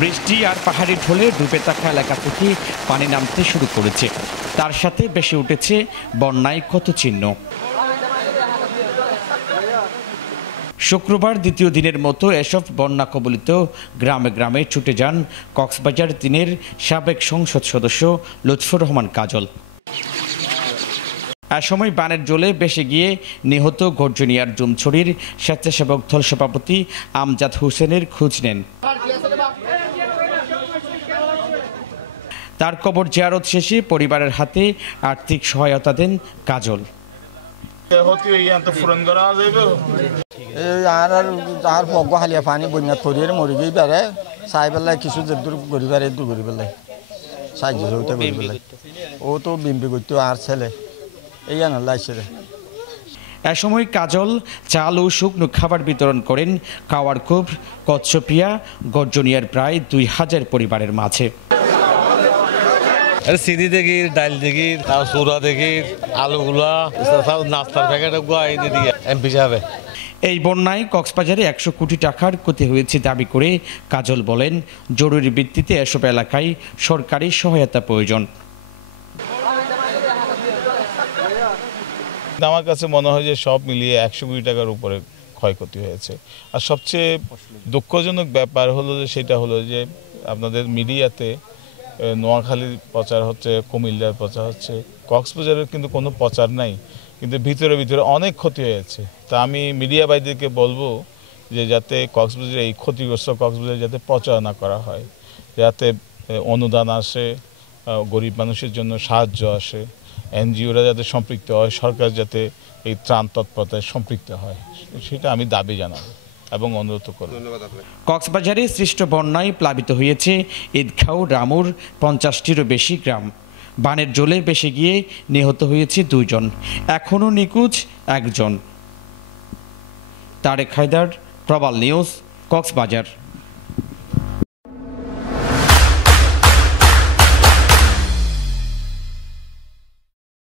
বৃষ্টি আর পাহাড়ি ঢলে ডুবে থাকা এলাকা থেকে পানি নামতে শুরু করেছে। তার সাথে বেশি উঠেছে বন্যায় ক্ষত চিহ্ন। শুক্রবার দ্বিতীয় দিনের মতো এসব বন্যা কবলিত গ্রামে গ্রামে ছুটে যান কক্সবাজার ৩-এর সাবেক সংসদ সদস্য লুৎফর রহমান কাজল। এ সময় বানের জলে ভেসে গিয়ে নিহত গর্জনিয়ার জুমছড়ির স্বেচ্ছাসেবক দল সভাপতি আমজাদ হোসেনের খোঁজ নেন। তার কবর জিয়ারত শেষে পরিবারের হাতে আর্থিক সহায়তা দেন কাজল। পানি বন্যা তরিয়ে মরি গিয়ে বেড়ে চাই পেলাই কিছু দূর গড়ি বেড়ে দূর গড়ি পেলাই সাহায্য সহযোগিতা করি পেলাই ও তো বিম্বি করতো আর ছেলে এই আনছে। এ সময় কাজল চাল ও শুকনো খাবার বিতরণ করেন কাওয়ারকুব, কচ্ছপিয়া, গর্জনিয়ার প্রায় ২,০০০ পরিবারের মাঝে। সিঁড়ি দেখি, ডাল দেখি, চূড়া দেখি, আলুগুলা, নাস্তার প্যাকেট এমপি সাহেব। এই বন্যায় কক্সবাজারে ১০০ কোটি টাকার ক্ষতি হয়েছে দাবি করে কাজল বলেন, জরুরি ভিত্তিতে এসব এলাকায় সরকারি সহায়তা প্রয়োজন। আমার কাছে মনে হয় যে সব মিলিয়ে ১০০ কোটি টাকার উপরে ক্ষয়ক্ষতি হয়েছে। আর সবচেয়ে দুঃখজনক ব্যাপার হলো যে সেটা হলো যে আপনাদের মিডিয়াতে নোয়াখালীর প্রচার হচ্ছে, কুমিল্লার প্রচার হচ্ছে, কক্সবাজারের কিন্তু কোনো প্রচার নাই, কিন্তু ভিতরে ভিতরে অনেক ক্ষতি হয়েছে। তা আমি মিডিয়া ভাইদেরকে বলবো যে যাতে কক্সবাজারে এই ক্ষতিগ্রস্ত কক্সবাজারে যাতে প্রচার না করা হয়, যাতে অনুদান আসে, গরিব মানুষের জন্য সাহায্য আসে, এনজিওরা যাতে সম্পৃক্ত হয়, সরকার যাতে এই ত্রাণ তৎপরতায় সম্পৃক্ত হয়, সেটা আমি দাবি জানাবো এবং অনুরোধ করব। কক্সবাজারে সৃষ্ট বন্যায় প্লাবিত হয়েছে ঈদগাঁও, রামুর ৫০টিরও বেশি গ্রাম। বানের জলে ভেসে গিয়ে নিহত হয়েছে ২ জন, এখনও নিখোঁজ ১ জন। তারেক হায়দার, প্রবাল নিউজ, কক্সবাজার।